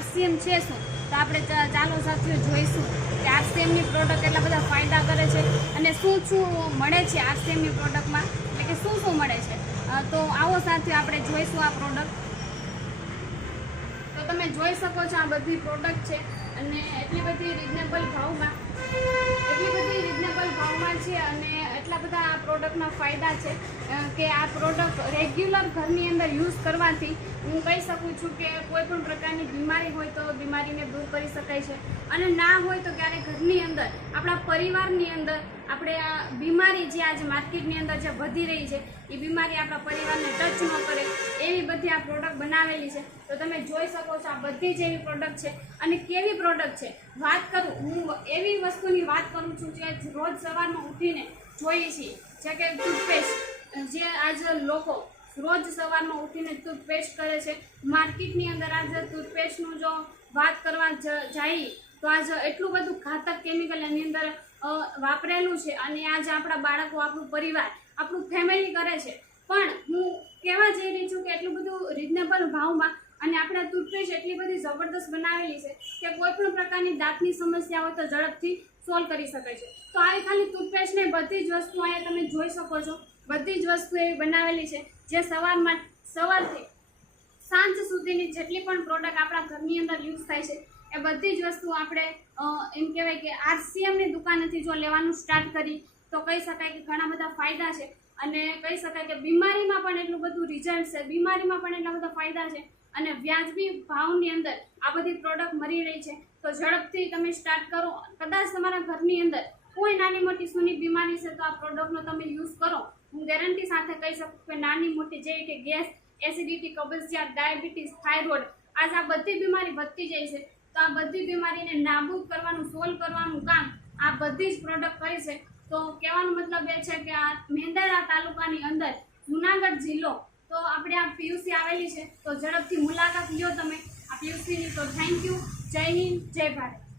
RCM છે શું, તો આપણે ચાલો સાથીઓ જોઈશું કે આરસીએમની પ્રોડક્ટ એટલા બધા ફાયદા કરે છે અને શું શું મળે છે આરસીએમની પ્રોડક્ટમાં, એટલે કે શું શું મળે છે। તો આવો સાથીઓ આપણે જોઈશું આ પ્રોડક્ટ। તો તમે જોઈ શકો છો આ બધી પ્રોડક્ટ છે અને એટલી બધી રિઝનેબલ ભાવમાં છે અને એટલા બધા આ પ્રોડક્ટના ફાયદા છે કે આ પ્રોડક્ટ રેગ્યુલર ઘરની અંદર યુઝ કરવાથી હું કહી શકું છું કે કોઈ પણ પ્રકારની બીમારી હોય તો બીમારીને દૂર કરી શકાય છે અને ના હોય તો ક્યારેક ઘરની અંદર આપણા પરિવારની અંદર આપણે આ બીમારી જે આજે માર્કેટની અંદર જે વધી રહી છે એ બીમારી આપણા પરિવારને ટચ ન કરે એવી બધી આ પ્રોડક્ટ બનાવેલી છે। તો તમે જોઈ શકો છો આ બધી જ એવી પ્રોડક્ટ છે અને કેવી પ્રોડક્ટ છે વાત કરું, હું એવી વસ્તુની વાત કરું છું જે રોજ સવારમાં ઉઠીને જોઈએ છીએ, જે કે ટૂથપેસ્ટ, જે આજે લોકો રોજ સવારમાં ઉઠીને ટૂથપેસ્ટ કરે છે। માર્કેટની અંદર આજે ટૂથપેસ્ટનું જો વાત કરવા જઈએ તો આજે એટલું બધું ઘાતક કેમિકલ એની અંદર વાપરેલું છે અને આજે આપણા બાળકો, આપણું પરિવાર, આપણું ફેમિલી કરે છે। પણ હું કહેવા જઈ રહી છું કે એટલું બધું રિઝનેબલ ભાવમાં અને આપણે ટૂથપેસ્ટ એટલી બધી જબરદસ્ત બનાવેલી છે કે કોઈ પણ પ્રકારની દાંતની સમસ્યા હોય તો ઝડપથી સોલ્વ કરી શકાય છે। તો આવી ખાલી ટૂથપેસ્ટ ને બધી જ વસ્તુ અહીંયા તમે જોઈ શકો છો, બધી જ વસ્તુ એવી બનાવેલી છે જે સવારથી સાંજ સુધીની જેટલી પણ પ્રોડક્ટ આપણા ઘરની અંદર યુઝ થાય છે એ બધી જ વસ્તુ આપણે એમ કહેવાય કે આરસીએમની દુકાનેથી જો લેવાનું સ્ટાર્ટ કરી તો કહી શકાય કે ઘણા બધા ફાયદા છે અને કહી શકાય કે બીમારીમાં પણ એટલું બધું રિઝલ્ટ છે, બીમારીમાં પણ એટલા બધા ફાયદા છે અને વ્યાજબી ભાવની અંદર આ બધી પ્રોડક્ટ મળી રહી છે। તો ઝડપથી તમે સ્ટાર્ટ કરો। કદાચ તમારા ઘરની અંદર કોઈ નાની મોટી સૂની બીમારી છે તો આ પ્રોડક્ટનો તમે યુઝ કરો। હું ગેરંટી સાથે કહી શકું કે નાની મોટી જેવી કે ગેસ, એસિડિટી, કબજિયાત, ડાયાબિટીસ, થાઇરોઇડ, આજ આ બધી બીમારી વધતી જાય છે તો આ બધી બીમારીને નાબૂદ કરવાનું, સોલ્વ કરવાનું કામ આ બધી જ પ્રોડક્ટ કરી છે। તો કહેવાનો મતલબ એ છે કે આ મેંદરડા તાલુકાની અંદર જુનાગઢ જિલ્લો, તો આપણે આ પીયુસી આવેલી છે તો ઝડપથી મુલાકાત લ્યો તમે આ પીયુસીની। તો થેન્ક યુ, જય હિન્દ, જય ભારત।